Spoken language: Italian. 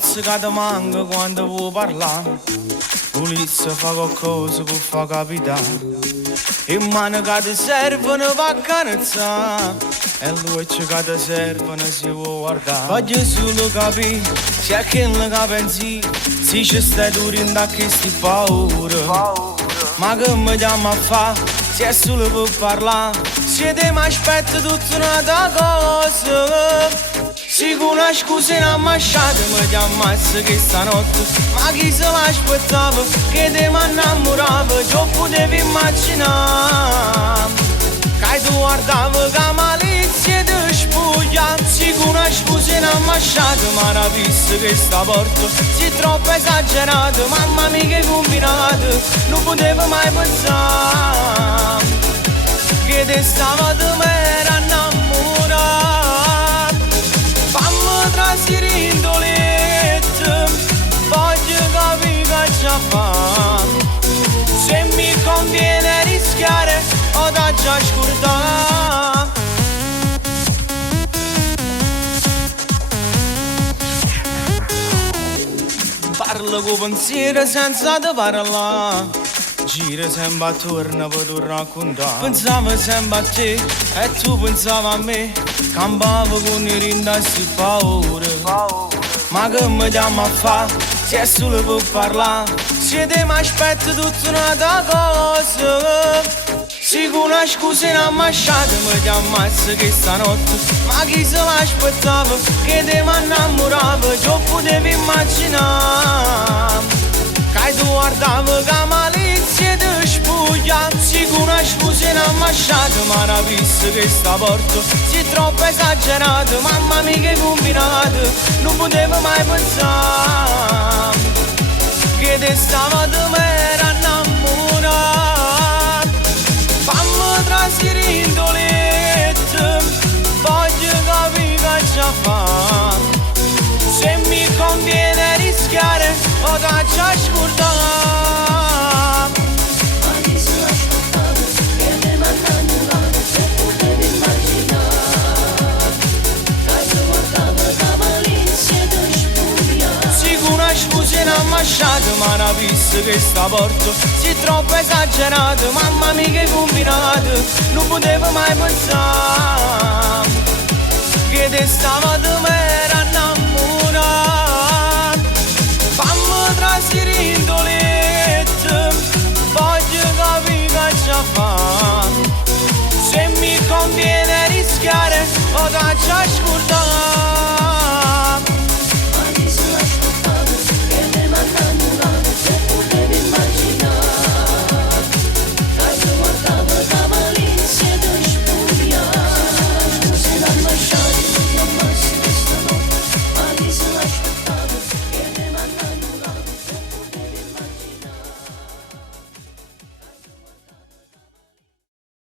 forza che ti manca quando vuoi parlare. Pulizia fa qualcosa per far capitare. E mani che ti servono per carezzare. E luce che ti servono si può guardare. Voglio solo capire se è quello che pensi. Se ci stai durando a questi paura. Ma che mi chiama a fare? Se è solo per parlare. Se te mi aspetti tutta un'altra cosa. Se con una scusa in ambasciata mi chiamassi che stanotte. Ma chi se l'aspettava che te mi innamorava? Già potevi immaginare che tu guardavi che malizia ti spuglia. Se con una scusa in ambasciata ma rapisse che sta porta si troppo esagerato. Mamma mia che combinato, non potevo mai pensare che te stava di me era innamorato. Fammi trasire in dolette, voglio capire che già fa. Se mi conviene rischiare o da già scordare. Parlo con pensiero senza te parlare. Gira sempre attorno per tu raccontare. Pensavo sempre a te e tu pensavi a me. Campavo con i rindassi paura. Ma che mi chiama a fare? Se è solo per parlare. Se te mi aspetti tutta un'altra cosa. Se con una scusa in ambasciata mi chiamassi che stanotte. Ma chi se l'aspettava che te mi innamorava? Già potevi immaginare che tu guardavi che malizia ti spuglia. Se con una scusa in ambasciata ma rapisse che sta porta si troppo esagerato. Mamma mia che combinato, non potevo mai pensare che te stava di me era innamorato. Fammi trasire in dolette, voglio capire che già fa. Se mi conviene rischiare o da già scordare. Ma chi se l'aspettava che te mi innamorava? Se potevi immaginare che tu guardava che malizia ti spuglia. Se con una scusa in ambasciata ma rapisse che sta porta si troppo esagerato. Mamma mia che combinato, non potevo mai pensare che te stava di me era innamorato. Fammi trasire in dolette, voglio capire che già fa. Se mi conviene rischiare o da già scordare.